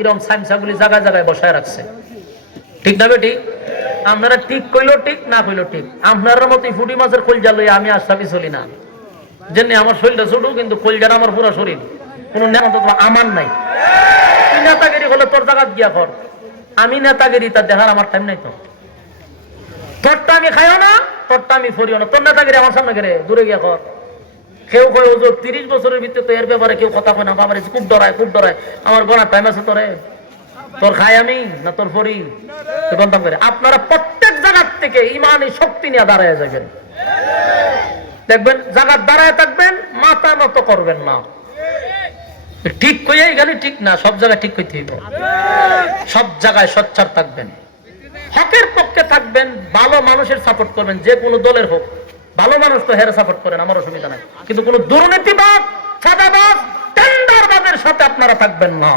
এরকম সাইমসাগুলি জায়গায় জায়গায় বসায় রাখছে। ঠিক না বেটি? আপনারা ঠিক কইলেও ঠিক, না কইলেও ঠিক। আপনার মতো ফুটি মাছের কলজা লইয়া আমি আশরাফি চলি না। যেন আমার শরীরটা ছোট, কিন্তু কলজাটা আমার পুরো শরীর। কোন নেতা আমার নাই। তুই নেতাগিরি হলে তোর জায়গা গিয়া কর, আমি নেতাগিরি তা দেখার আমার টাইম নাই। তো তোরটা আমি খাইও না, তোরটা আমি ফরিও না। তোর নেতাগিরি আমার সামনে গেলে দূরে গিয়া কর। কেউ কয় ওজোর 30 বছরের ভিতরে তো এর ব্যাপারে কেউ কথা কয় না, বাবার খুব ডরায়, খুব ডরায়। আমার গণার টাইম আছে তোরে? তোর খাই আমি না তোর ফরি? বন্ধন করে আপনারা প্রত্যেক জায়গার থেকে ইমানি শক্তি নিয়ে দাঁড়ায় যাবেন, দেখবেন জায়গার দাঁড়ায় থাকবেন, মাথা নত করবেন না। ঠিক কইয়াই গেলে ঠিক না, সব জায়গায় ঠিক কইতে হইব। সব জায়গায় সোচ্চার থাকবেন, হকের পক্ষে থাকবেন, ভালো মানুষের সাপোর্ট করবেন, যে কোনো দলের হোক। ভালো মানুষ তো হেরে সাপোর্ট করেন, আমার অসুবিধা নাই, কিন্তু কোন দুর্নীতিবাদ, চাঁদাবাজ, টেন্ডারবাজের সাথে আপনারা থাকবেন না।